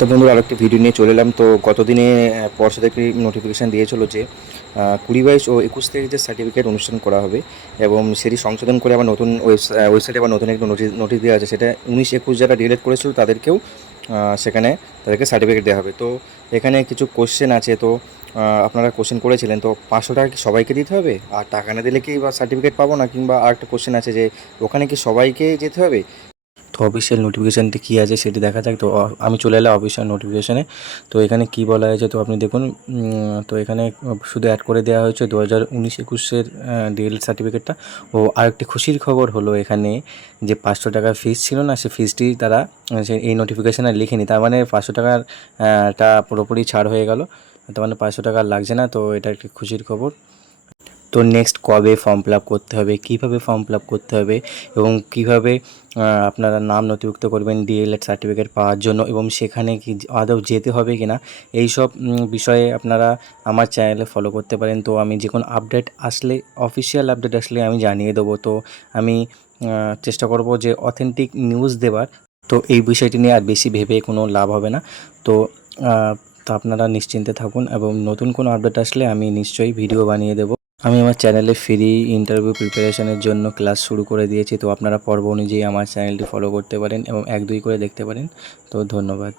তো বন্ধুরা আরেকটি ভিডিও নিয়ে চলে এলাম। তো গতদিনে পর্ষদ একটি নোটিফিকেশান দিয়েছিল যে 20, 22 ও 21 থেকে যে সার্টিফিকেট অনুষ্ঠান করা হবে এবং সেটি সংশোধন করে আবার নতুন ওয়েবসাইটে আবার নতুন একটা নোটিশ দেওয়া আছে। সেটা 19, 21 যারা ডিলিট করেছিল তাদেরকেও সেখানে তাদেরকে সার্টিফিকেট দেওয়া হবে। তো এখানে কিছু কোশ্চেন আছে। তো আপনারা কোশ্চেন করেছিলেন, তো 500 টাকা কি সবাইকে দিতে হবে? আর টাকা না দিলে কি বা সার্টিফিকেট পাবো না? কিংবা আর একটা কোশ্চেন আছে যে ওখানে কি সবাইকে যেতে হবে? তো অফিসিয়াল নোটিফিকেশানটি কী আছে সেটি দেখা যাক। তো আমি চলে এলাম অফিসিয়াল নোটিফিকেশানে। তো এখানে কী বলা হয়েছে তো আপনি দেখুন। তো এখানে শুধু অ্যাড করে দেওয়া হয়েছে 2019-21-এর ডিএলএড সার্টিফিকেটটা। ও আরেকটি খুশির খবর হলো এখানে যে 500 টাকার ফিস ছিল না, সে ফিসটি তারা এই নোটিফিকেশানে লিখেনি। তার মানে 500 টাকার টা পুরোপুরি ছাড় হয়ে গেল। তার মানে 500 টাকা লাগছে না। তো এটা একটি খুশির খবর। তো নেক্সট কবে ফর্ম ফিল আপ করতে হবে, কীভাবে ফর্ম ফিল আপ করতে হবে এবং কীভাবে আপনারা নাম নথিভুক্ত করবেন ডিএলএড সার্টিফিকেট পাওয়ার জন্য এবং সেখানে কি আদৌ যেতে হবে কি না, এইসব বিষয়ে আপনারা আমার চ্যানেলে ফলো করতে পারেন। তো আমি যে কোনো আপডেট আসলে, অফিসিয়াল আপডেট আসলে আমি জানিয়ে দেবো। তো আমি চেষ্টা করব যে অথেন্টিক নিউজ দেওয়ার। তো এই বিষয়টি নিয়ে আর বেশি ভেবে কোনো লাভ হবে না। তো তো আপনারা নিশ্চিন্তে থাকুন এবং নতুন কোনো আপডেট আসলে আমি নিশ্চয়ই ভিডিও বানিয়ে দেবো। আমি আমার চ্যানেলে ফ্রি ইন্টারভিউ প্রিপারেশনের জন্য ক্লাস শুরু করে দিয়েছি। তো আপনারা পর্ব অনুযায়ী আমার চ্যানেলটি ফলো করতে পারেন এবং 1, 2 করে দেখতে পারেন। তো ধন্যবাদ।